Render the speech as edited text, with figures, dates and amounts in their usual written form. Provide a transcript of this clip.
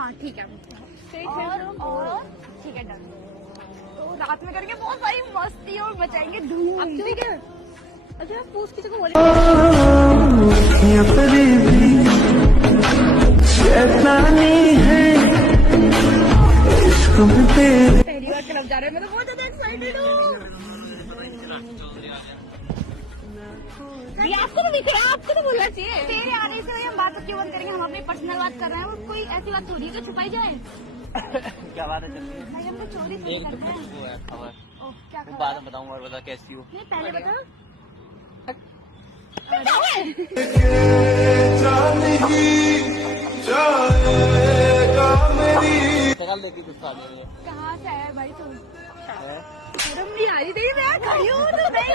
हाँ ठीक है। और ठीक है डन। तो रात में करके बहुत सारी मस्ती और मचाएंगे धूम। अब ठीक है। अच्छा पूछ किसी को बोले पहली बार क्लब जा रहे हैं, मैं तो बहुत ज्यादा एक्साइटेड हूँ। ये आपको तो दिख रहा है, आपको तो बोलना चाहिए। तेरे आने से हम बात क्यों बंद करेंगे, हम अपनी पर्सनल बात कर रहे हैं और कोई ऐसी बात हो रही है जो छुपाई जाए। क्या बात है? भाई हम तो चोरी से करते हैं। खबर क्या बाद में बताऊंगा। और बता कैसी हो? नहीं पहले बता। निकाल देती कुछ आ गई है। कहाँ से आया भाई तुम? शर्म नहीं आ रही थी मैं खड़ी हूँ तो नहीं